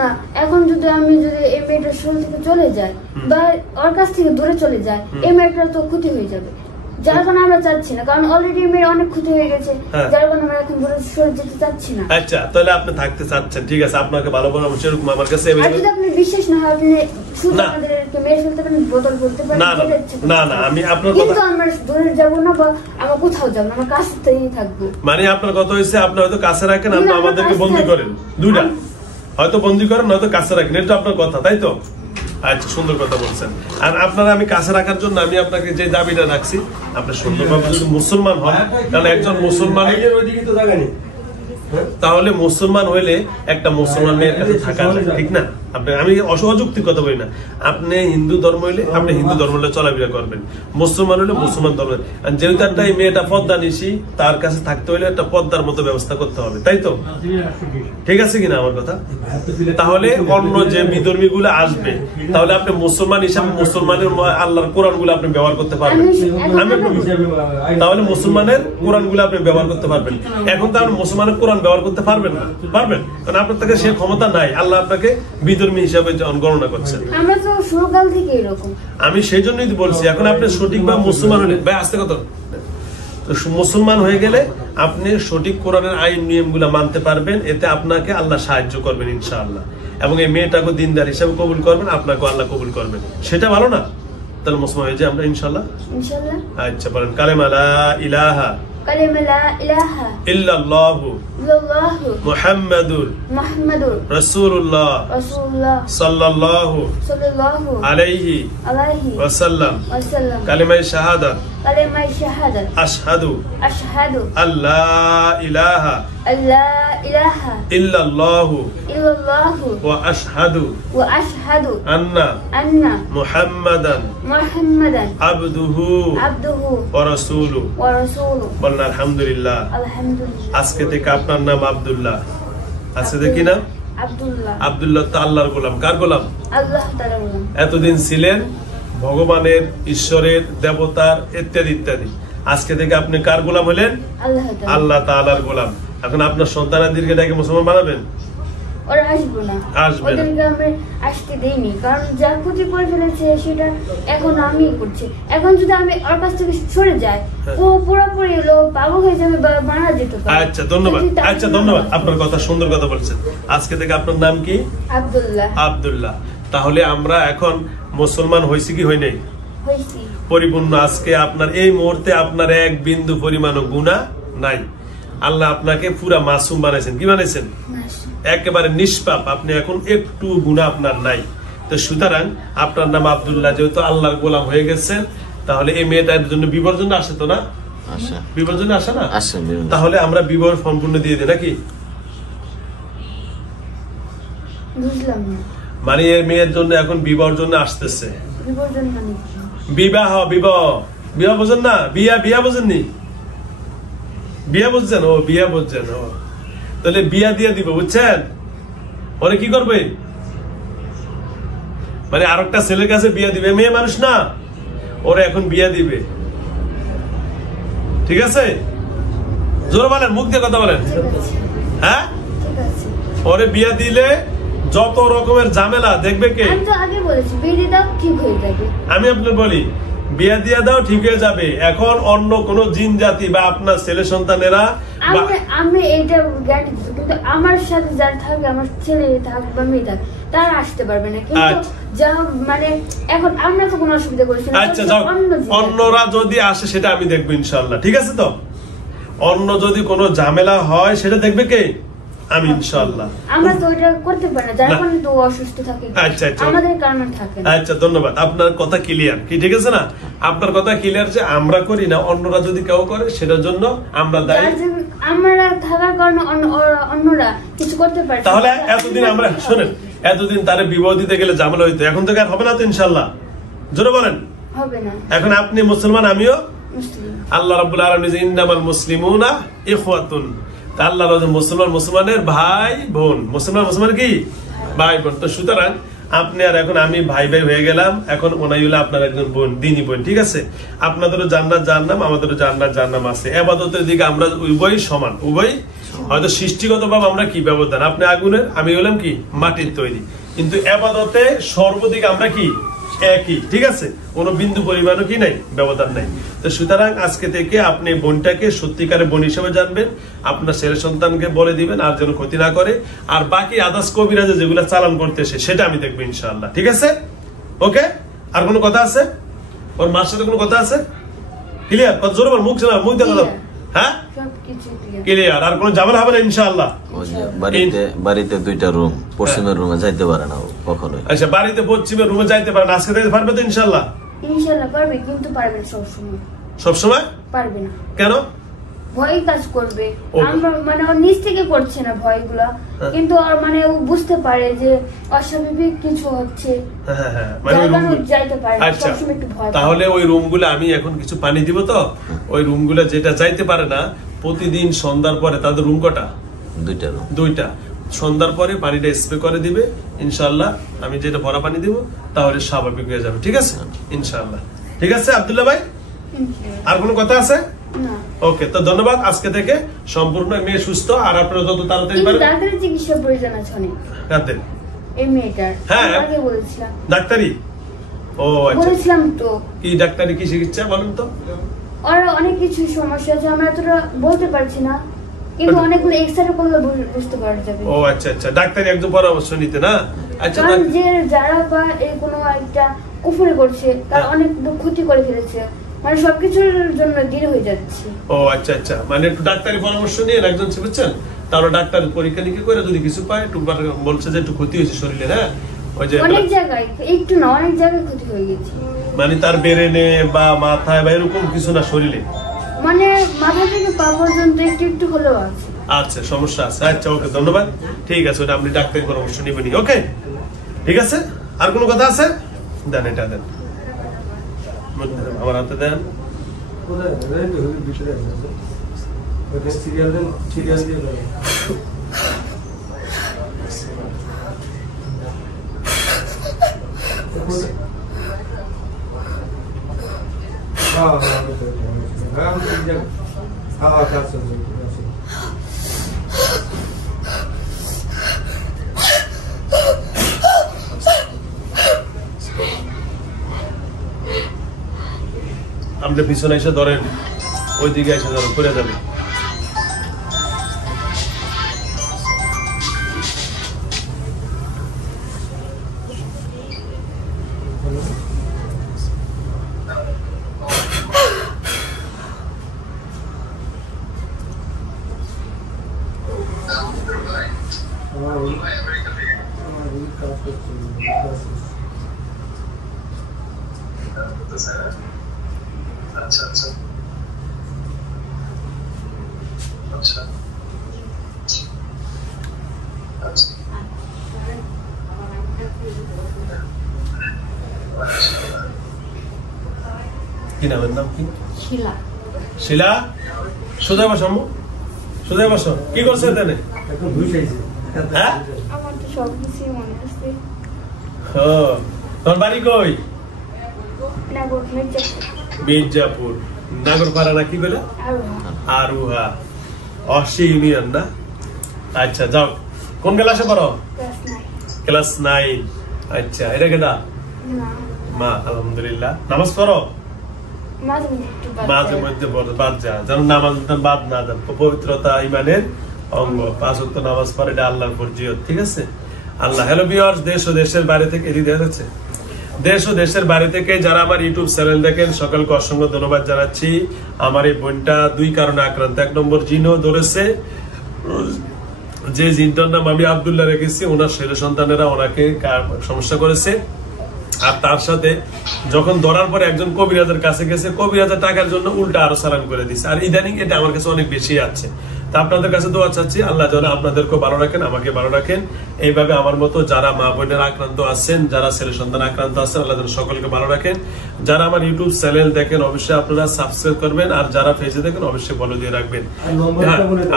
না, এখন যদি আমি এই মেয়েটার শরীর থেকে চলে যাই বা ওর কাছ থেকে দূরে চলে যায়, এই মেয়েটার তো ক্ষতি হয়ে যাবে, যার কারণে আমরা চাচ্ছি না, কারণ অলরেডি মেয়ের অনেক ক্ষতি হয়ে গেছে, যার কারণে আমরা এখন দূরে সরে যেতে চাচ্ছি না। আচ্ছা, তাহলে আপনি থাকতে চাচ্ছেন, ঠিক আছে, আপনাকে ভালো পরামর্শ এরকম আমার কাছে। আর যদি আপনি বিশ্বাস না হয়, আপনি শুধু আমাদেরকে মেরে ফেলতে পারেন, বদল করতে পারেন। না না, আমি আপনার কথা, কিন্তু আমরা দূরে যাব না বা আমরা কোথাও যাব না, আমরা কাছেই থাকবো। মানে আপনার কথা হইছে আপনি হয়তো কাছে রাখেন, আপনি আমাদেরকে বন্দী করেন, দুইটা হয়তো বন্দী করেন, নয়তো কাছে রাখেন, এটা আপনার কথা, তাই তো? আচ্ছা, সুন্দর কথা বলছেন। আর আপনারা আমি কাছে রাখার জন্য আমি আপনাকে যে দাবিটা রাখছি, আপনি সুন্দরভাবে যদি মুসলমান হন, কারণ একজন মুসলমান, তাহলে মুসলমান হইলে একটা মুসলমান মেয়ের কাছে থাকা যায়, ঠিক না? আপনি, আমি অযৌক্তিক কথা বলি না, আপনি হিন্দু ধর্ম হইলে আপনি হিন্দু ধর্ম হলে চলাফেরা করবেন, মুসলমান হইলে মুসলমান ধর্ম। যেহেতু একটা এই মেয়েটা পদ্মা নিশি, তার কাছে থাকতে হইলে একটা পদ্মার মতো ব্যবস্থা করতে হবে, তাই তো? ঠিক আছে কিনা আমার কথা? তাহলে অন্য যে বিধর্মী গুলো আসবে, তাহলে আপনি মুসলমান হিসাবে মুসলমানের আল্লাহর কোরআন গুলো আপনি ব্যবহার করতে পারবেন। তাহলে মুসলমানের কোরআন গুলো আপনি ব্যবহার করতে পারবেন। এখন তো আপনি মুসলমানের কোরআন ব্যবহার করতে পারবেন না, পারবেন, কারণ আপনার থেকে সে ক্ষমতা নাই। আল্লাহ আপনাকে বিধর্মী হিসাবে গণনা করছেন। আমরা তো শুরুকাল থেকে এরকম। আমি সেই জন্যই বলছি, এখন আপনি সঠিকভাবে মুসলমান হলে, ভাই আস্তে কথা, মুসলমান হয়ে গেলে আপনি সঠিক কোরআনের আইন নিয়ম গুলা মানতে পারবেন, এতে আপনাকে আল্লাহ সাহায্য করবেন ইনশাআল্লাহ, এবং এই মেয়েটাকে দিনদার হিসাবে কবুল করবেন, আপনাকে আল্লাহ কবুল করবেন। সেটা ভালো না? তাহলে মুসলমান হয়ে যাই আমরা ইনশাআল্লাহ। আচ্ছা, বলেন কালেমা লা ইলাহা ইল্লাল্লাহু মুহাম্মাদুর রাসূলুল্লাহ সাল্লাল্লাহু আলাইহি ওয়াসাল্লাম। কালেমায়ে শাহাদাত আশহাদু আল্লা ইলাহা ইল্লাল্লাহু ওয়া আশহাদু আন্না মুহাম্মাদান আবদুহু ওয়া রাসূলুহু। বলেন আলহামদুলিল্লাহ। আজকে থেকে আপনার নাম আব্দুল্লাহ। আজকে দেখি না আব্দুল্লাহ তো আল্লাহর গোলাম। কার গোলাম? আল্লাহ তাআলার গোলাম। এতদিন ছিলেন ভগবানের, ঈশ্বরের, দেবতার ইত্যাদি ইত্যাদি। আজকে থেকে আপনি কার গোলাম হলেন? আল্লাহ তাআলার গোলাম। এখন আপনার সন্তানাদিকে ডেকে মুসলমান বানাবেন? ওরা আসবে না, ওদেরকে আমরা আসতে দেইনি, কারণ যার ক্ষতি করে ফেলেছে সেটা এখন আমি করছি। এখন যদি আমি ওর কাছ থেকে সরে যাই, ও পুরোপুরি পাগল হয়ে যাবে বা মারা যেতে পারে। আচ্ছা, ধন্যবাদ। আচ্ছা, ধন্যবাদ, আপনার কথা সুন্দর কথা বলছেন। আজকে থেকে আপনার নাম কি? আব্দুল্লাহ। আব্দুল্লাহ। তাহলে আমরা এখন মুসলমান হইছি কি হই নাই? হইছি, পরিপূর্ণ। আজকে আপনার এই মুহূর্তে আপনার এক বিন্দু পরিমাণও গুনাহ নাই। আল্লাহ আপনাকে পুরা মাসুম বানাইছেন। কি বানাইছেন? একেবারে নিষ্পাপ। আপনি এখন একটু গুনাহ আপনার নাই। তো সুতরাং আপনার নাম আব্দুল্লাহ, যেহেতু আল্লাহর গোলাম হয়ে গেছেন, তাহলে এই মেয়েটার জন্য বিবাহের জন্য আসে তো না? বিবাহের জন্য আসে না? তাহলে আমরা বিবাহ সম্পূর্ণ দিয়ে দিই নাকি? বুঝলাম না। মানে এই মেয়ের জন্য এখন বিবাহের জন্য আসতেছে। বিবাহ বোঝেন না? বিয়া বোঝেননি? বিয়া বুঝছেন? ও বিয়া বুঝছেন। ও তাহলে বিয়া দিয়ে দিব, বুঝছেন? ওরে কি করবে? মানে আর একটা ছেলের কাছে বিয়া দিবে। মেয়ে মানুষ না, ওরা এখন বিয়া দিবে। ঠিক আছে? জোরে বলেন, মুখ দিয়ে কথা বলেন। হ্যাঁ, ওরে বিয়া দিলে যত রকমের ঝামেলা দেখবে কে? আমি আপনার বলি, বিয়া দিয়া দাও, ঠিক হয়ে যাবে। এখন অন্য কোন জিন জাতি বা আপনার ছেলে সন্তানেরা, আমি এইটা গ্যারান্টি দিচ্ছি, কিন্তু আমার সাথে যারা থাকবে, আমার ছেলে থাক বা মেয়ে থাক, তারা আসতে পারবে না। কিন্তু যা মানে এখন আমরা তো কোনো অসুবিধা করছি না। আচ্ছা, যাও, অন্যরা যদি আসে সেটা আমি দেখবো ইনশাআল্লাহ। ঠিক আছে তো? অন্য যদি কোনো ঝামেলা হয় সেটা দেখবে কে? আমি ইনশাআল্লাহ। আমরা তো এটা করতে পারি না, যার কারণে তো অসুস্থ থাকে। আচ্ছা আচ্ছা, আমাদের কারণে থাকে না। আচ্ছা, ধন্যবাদ। আপনার কথা ক্লিয়ার কি? ঠিক আছে না? আপনার কথা ক্লিয়ার যে আমরা করি না, অন্যরা যদি কেউ করে সেটার জন্য আমরা দায়ী। আমরা থাকার কারণে অন্যরা কিছু করতে পারে। তাহলে এতদিন আমরা শুনেন, এতদিন তারে বিবাহ দিতে গেলে ঝামেলা হইতো, এখন থেকে আর হবে না তো ইনশাআল্লাহ? জোরে বলেন। হবে না। এখন আপনি মুসলমান, আমিও মুসলিম। আল্লাহ রাব্বুল আলামিন ইন্নামাল মুসলিমুনা ইখওয়াতুন। আল্লাহ মুসলমান ভাই বোন। মুসলমান কি? ভাই বোন। তো সুতরাং আপনি আর এখন আমি ভাই ভাই হয়ে গেলাম। এখন ওনাইলা আপনার একজন বোন, দিনী বোন। ঠিক আছে? আপনাদেরও জান্নাত জাহান্নাম, আমাদেরও জান্নাত জাহান্নাম আছে। ইবাদতের দিকে আমরা উভয় সমান, উভয় হয়তো সৃষ্টিগত ভাবে আমরা কি ব্যবধান, আপনি আগুনের, আমি হলাম কি মাটির তৈরি, কিন্তু ইবাদতে সর্বদিকে আমরা কি একই, ঠিক আছে, কোনো বিন্দু পরিমাণও কি নাই, ব্যবধান নাই। তো সুতরাং আজকে থেকে আপনি বোনটাকে সত্যিকারে বোন হিসেবে জানবেন, আপনার ছেলে সন্তানকে বলে দিবেন আর যেন ক্ষতি না করে, আর বাকি আদার্স কবিরাজে যেগুলো চালান করতেছে সেটা আমি দেখবো ইনশাআল্লাহ, ঠিক আছে? ওকে, আর কোনো কথা আছে? ওর মার সাথে কোনো কথা আছে? ক্লিয়ার? কত জোরে বল, মুখ মুখ দেখা দাও। হ্যাঁ, ক্লিয়ার, আর কোনো ঝামেলা হবে না ইনশাআল্লাহ। বাড়িতে 2টা রুম, পশ্চিমের রুমে যাইতে পারে না কখনো। আচ্ছা, বাড়িতে পশ্চিমের রুমে যাইতে পারে না, আজকে থেকে পারবে তো ইনশাআল্লাহ? ইনশাআল্লাহ পারবে, কিন্তু পারবে না সব সময়। সব সময় পারবে না। কেন? ভয় কাজ করবে, আমরা মানে ওর নিজ থেকে করছে না ভয়গুলা, কিন্তু আর মানে ও বুঝতে পারে যে অস্বাভাবিক কিছু হচ্ছে। যাইতে পারে। আচ্ছা, তাহলে ওই রুমগুলো আমি এখন কিছু পানি দিব, তো ওই রুমগুলো যেটা যাইতে পারে না, প্রতিদিন সন্ধ্যার পরে তাদের রুম কটা? 2টা রুম। 2টা সন্ধ্যার পরে পানিটা স্প্রে করে দিবে ইনশাআল্লাহ, আমি যেটা ভরা পানি দিব তাহলে স্বাভাবিক হয়ে যাবে, ঠিক আছে ইনশাআল্লাহ। ঠিক আছে আব্দুল্লাহ ভাই, আর কোনো কথা আছে? না। ওকে, তো ধন্যবাদ। আজকে থেকে সম্পূর্ণ মেয়ে সুস্থ, আর আপনারা যত তাড়াতাড়ি পারেন। ডাক্তারি চিকিৎসা প্রয়োজন আছে অনেক। কাদের? এই মেয়েটার। হ্যাঁ, আগে বলেছিলাম। ডাক্তারি? ও আচ্ছা, বলেছিলাম তো। কি ডাক্তারি, কি চিকিৎসা বলেন তো? আর অনেক কিছু সমস্যা আছে, আমরা এতটা বলতে পারছি না, কিন্তু অনেকগুলো এক্সরে করলে বুঝতে পারা যাবে। ও আচ্ছা আচ্ছা, ডাক্তারি একদম পরামর্শ নিতে না? আচ্ছা, কারণ যে যারা বা এই কোনো একটা কুফরি করছে তার অনেক ক্ষতি করে ফেলেছে, মানে সবকিছুর জন্য দেরি হয়ে যাচ্ছে। ও আচ্ছা আচ্ছা, মানে একটু ডাক্তারি পরামর্শ নিয়ে একজন বুঝছেন, তারপর ডাক্তার পরীক্ষা নিরীক্ষা করে যদি কিছু পায়, একটু বলছে যে একটু ক্ষতি হয়েছে শরীরে, হ্যাঁ ওই যে অনেক জায়গায়, একটু না অনেক জায়গায় ক্ষতি হয়ে গেছে, মানে তার ব্রেনে বা মাথায় বা এরকম কিছু না, শরীরে মানে মাথা থেকে পা পর্যন্ত একটু একটু হলেও আছে। আচ্ছা, সমস্যা আছে। আচ্ছা, ওকে, ধন্যবাদ। ঠিক আছে, ওটা আপনি ডাক্তারি পরামর্শ নিবেন। ওকে, ঠিক আছে। আর কোনো কথা আছে? দেন, এটা দেন, আমার হাতে দেন। আপনি পিছনে এসে ধরেন, ওই দিকে এসে ধরেন, করে যাবে। আচ্ছা আচ্ছা আচ্ছা আচ্ছা, কি নামের নাম কি? শিলা। শিলা, সোজা বসো, সোজা বসো। কি করছো এখানে? হ্যাঁ, আমার তো সব কিছু মনে আছে। তোর বাড়ি কই? মির্জাপুর। মির্জাপুর, নাগরপাড়া না কি বলে? আরুহা, অশি ইউনিয়ন না? আচ্ছা, যাও। কোন ক্লাসে পড়ো? ক্লাস 9। আচ্ছা, এটা কেডা? মা। আলহামদুলিল্লাহ। নামাজ পড়ো? মাঝে মধ্যে পড়ো, বাদ যা, যেন নামাজ বাদ না যান। পবিত্রতা ইমানের অঙ্গ। 5 ওয়াক্ত নামাজ পড়ে, এটা আল্লাহর ফরজিয়ত, ঠিক আছে? আল্লাহ। হ্যালো ভিউয়ার্স, দেশ ও দেশের বাইরে থেকে, এদিকে দেখা যাচ্ছে, দেশ ও দেশের বাইরে থেকে যারা আমার ইউটিউব চ্যানেল দেখেন সকলকে অসংখ্য ধন্যবাদ জানাচ্ছি। আমার এই বোনটা 2 কারণে আক্রান্ত। 1 নম্বর, জিনও ধরেছে, যে জিনটার নাম আমি আব্দুল্লাহ রেখেছি, ওনার ছেলে সন্তানেরা ওনাকে সমস্যা করেছে। আর তার সাথে যখন ধরার পরে একজন কবিরাজের কাছে গেছে, কবিরাজের টাকার জন্য উল্টা আরো চালান করে দিচ্ছে। আর ইদানিং এটা আমার কাছে অনেক বেশি আছে। তা আপনাদের কাছে দোয়া চাচ্ছি, আল্লাহ যেন আপনাদেরকে ভালো রাখেন, আমাকে ভালো রাখেন। এইভাবে আমার মতো যারা মা বোনের আক্রান্ত আছেন, যারা ছেলে সন্তান আক্রান্ত আছেন, আল্লাহ যেন সকলকে ভালো রাখেন। যারা আমার ইউটিউব চ্যানেল দেখেন অবশ্যই আপনারা সাবস্ক্রাইব করবেন, আর যারা ফেসে দেখেন অবশ্যই ফলো দিয়ে রাখবেন।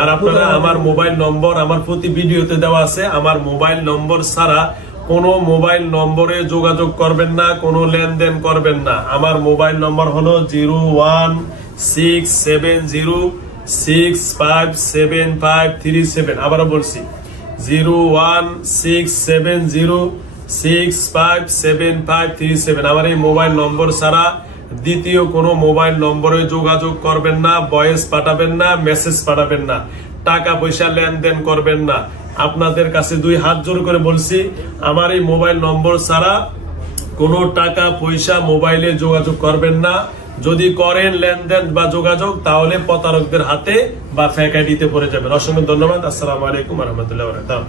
আর আপনারা আমার মোবাইল নম্বর আমার প্রতি ভিডিওতে দেওয়া আছে। আমার মোবাইল নম্বর ছাড়া কোনো মোবাইল নম্বরে যোগাযোগ করবেন না, কোনো লেনদেন করবেন না। আমার মোবাইল নম্বর হলো 01670 0167065537। আবারও বলছি 0167065537। আমার এই মোবাইল নম্বর ছাড়া দ্বিতীয় কোনো মোবাইল নম্বরে যোগাযোগ করবেন না, ভয়েস পাঠাবেন না, মেসেজ পাঠাবেন না, টাকা পয়সা লেনদেন করবেন না। আপনাদের কাছে 2 হাত জোর করে বলছি, আমার এই মোবাইল নম্বর ছাড়া কোনো টাকা পয়সা মোবাইলে যোগাযোগ করবেন না। যদি করেন লেনদেন বা যোগাযোগ, তাহলে প্রতারকদের হাতে বা ফেক আইডিতে পড়ে যাবেন। অসংখ্য ধন্যবাদ। আসসালামু আলাইকুম ওয়া রাহমাতুল্লাহি ওয়া বারাকাতুহু।